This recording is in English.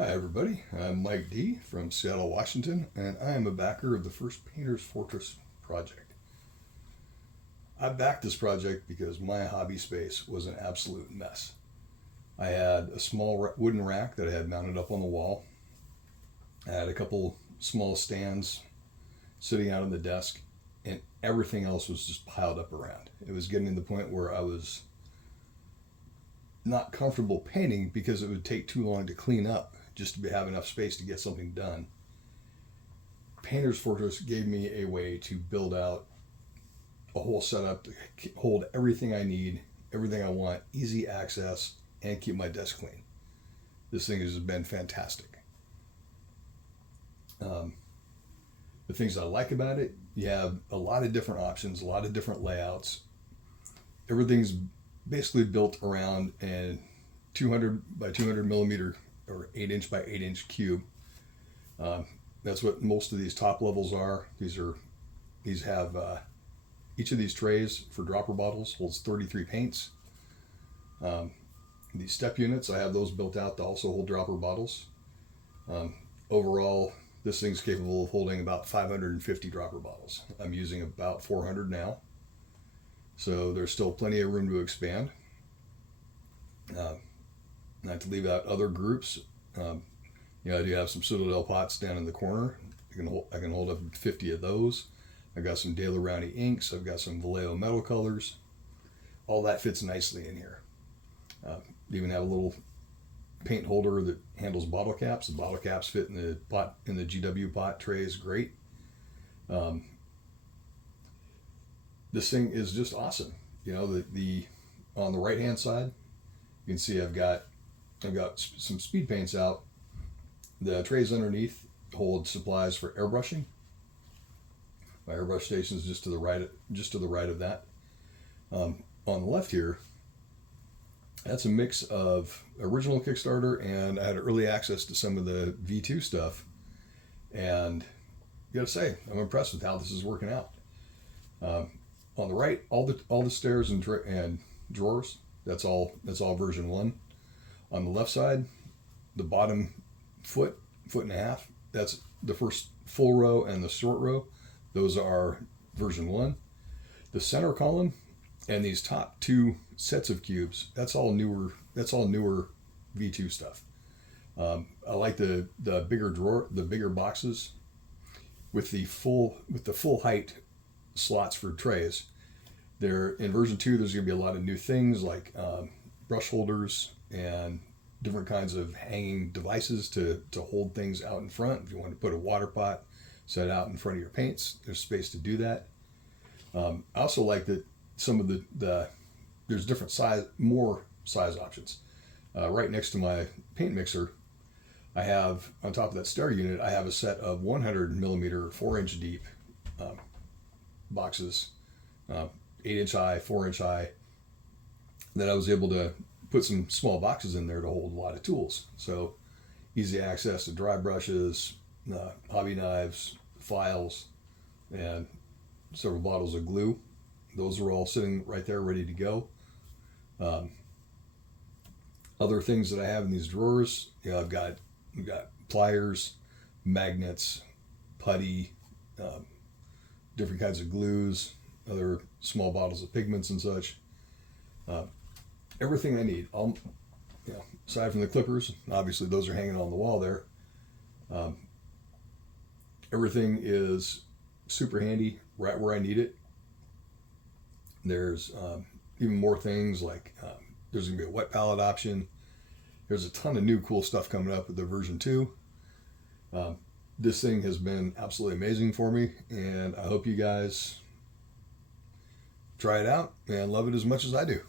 Hi everybody, I'm Mike D from Seattle, Washington, and I am a backer of the first Painter's Fortress project. I backed this project because my hobby space was an absolute mess. I had a small wooden rack that I had mounted up on the wall. I had a couple small stands sitting out on the desk, and everything else was just piled up around. It was getting to the point where I was not comfortable painting because it would take too long to clean up just to have enough space to get something done. Painter's Fortress gave me a way to build out a whole setup to hold everything I need, everything I want, easy access, and keep my desk clean. This thing has been fantastic. The things I like about it, you have a lot of different options, a lot of different layouts. Everything's basically built around a 200 by 200 millimeter or 8-inch by 8-inch cube. That's what most of these top levels are. These have each of these trays for dropper bottles holds 33 paints. These step units, I have those built out to also hold dropper bottles. Overall, this thing's capable of holding about 550 dropper bottles. I'm using about 400 now, so there's still plenty of room to expand. Not to leave out other groups. I do have some Citadel pots down in the corner. I can hold up 50 of those. I've got some De La Rowney inks. I've got some Vallejo metal colors. All that fits nicely in here. Even have a little paint holder that handles bottle caps. The bottle caps fit in the pot, in the GW pot trays. Great. This thing is just awesome. The on the right hand side, you can see I've got some speed paints out. The trays underneath hold supplies for airbrushing. My airbrush station is just to the right of that. On the left here, that's a mix of original Kickstarter, and I had early access to some of the V2 stuff. And I gotta say, I'm impressed with how this is working out. On the right, all the stairs and drawers. That's all version 1. On the left side, the bottom foot and a half, that's the first full row and the short row. Those are version 1. The center column and these top 2 sets of cubes, that's all newer V2 stuff. I like the bigger drawer, the bigger boxes with the full height slots for trays. There in version 2, there's going to be a lot of new things like brush holders and different kinds of hanging devices to hold things out in front. If you want to put a water pot set out in front of your paints, there's space to do that. I also like that some of there's different more size options. Right next to my paint mixer, I have on top of that stair unit, I have a set of 100 millimeter 4-inch deep boxes, 8-inch high, 4-inch high, that I was able to put some small boxes in there to hold a lot of tools. So easy access to dry brushes, hobby knives, files, and several bottles of glue. Those are all sitting right there ready to go. Other things that I have in these drawers, I've got pliers, magnets, putty, different kinds of glues, other small bottles of pigments and such. Everything I need. Aside from the clippers, obviously those are hanging on the wall there. Everything is super handy, right where I need it. There's even more things like there's going to be a wet palette option. There's a ton of new cool stuff coming up with the version 2. This thing has been absolutely amazing for me, and I hope you guys try it out and love it as much as I do.